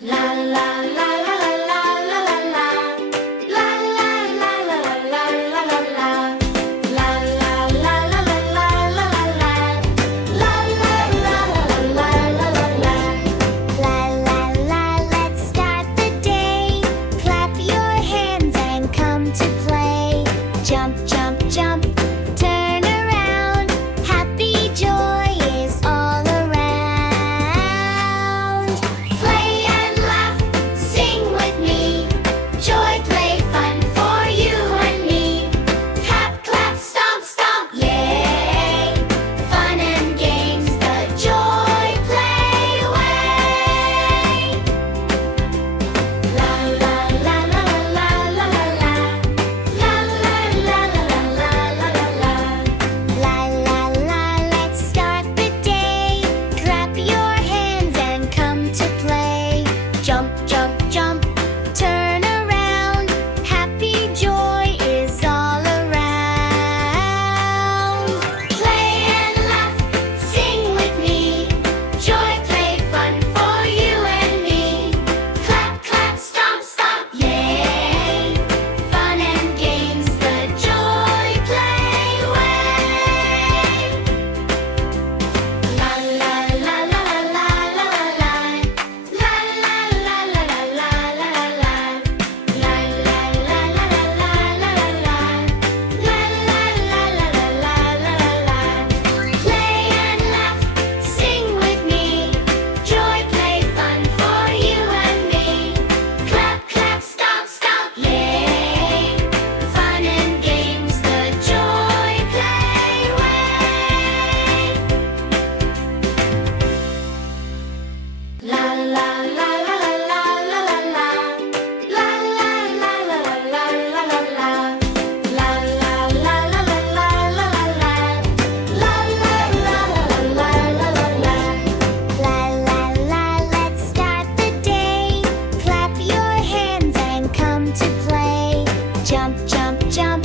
La la la la la la la la la. La la la la la la la la la. La la la la la la la la la. La la la la la la la la. La la la, let's start the day. Clap your hands and come to play. Jump, jump, jump, turn around. Happy joy is all around. Play and laugh, sing with me. Joy, play, fun for you and me. Clap, clap, stomp, stomp, yay! Fun and games, the joy play way. La la la la la la la la. La la la la la la la la la. La la la, let's start the day. Clap your hands and come to play. Jump, jump, jump, turn around. Happy joy is all around. Play and laugh, sing with me. Joy, play, fun for you and me. Clap, clap, stomp, stomp, yay! Fun and games, the joy play way. La la la la la la la la. La la la la la la la la. La la la la la la la la. La la la la la la la la. Play and laugh, sing with me. Joy, play, fun for you and me. Clap, clap, stomp, stomp, yay! Fun and games, the joy play way. La la la la la la la la la. La la la la la la la la la. La la la la la la la la la. La la la la la la la la. La la la, let's start the day. Clap your hands and come to play. Jump, jump, jump,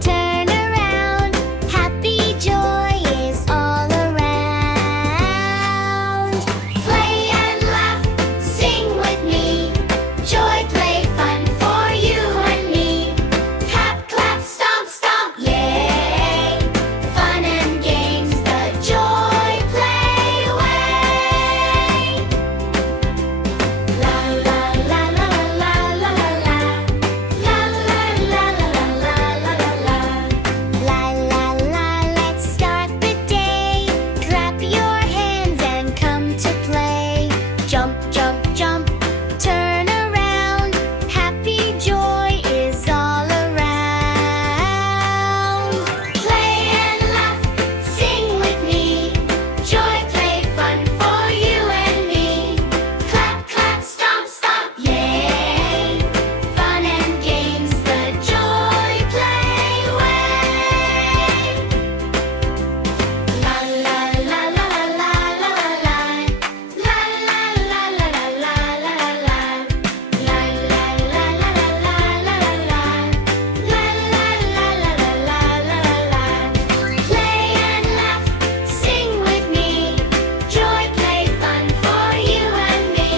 turn around. Happy joy is all around. Play and laugh, sing with me. Joy, play, fun for you and me. Clap, clap, stomp, stomp, yay! Fun and games, the joy play way. La la la la la la la la. La la la la la la la la. La la la, let's start the day. Clap your hands and come to play. Jump, jump, jump, turn around. Happy joy is all around. Play and laugh, sing with me. Joy, play, fun for you and me. Clap, clap, stomp, stomp, yay! Fun and games, the joy play way. La la la la la la la la. La la la la la la la la. La la la la la la la la. La la la la la la la la. Play and laugh, sing with me. Joy, play, fun for you and me.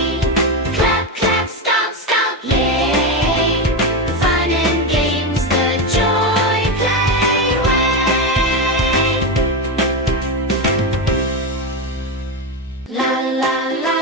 Clap, clap, stomp, stomp, yay! Fun and games, the joy play way. La la la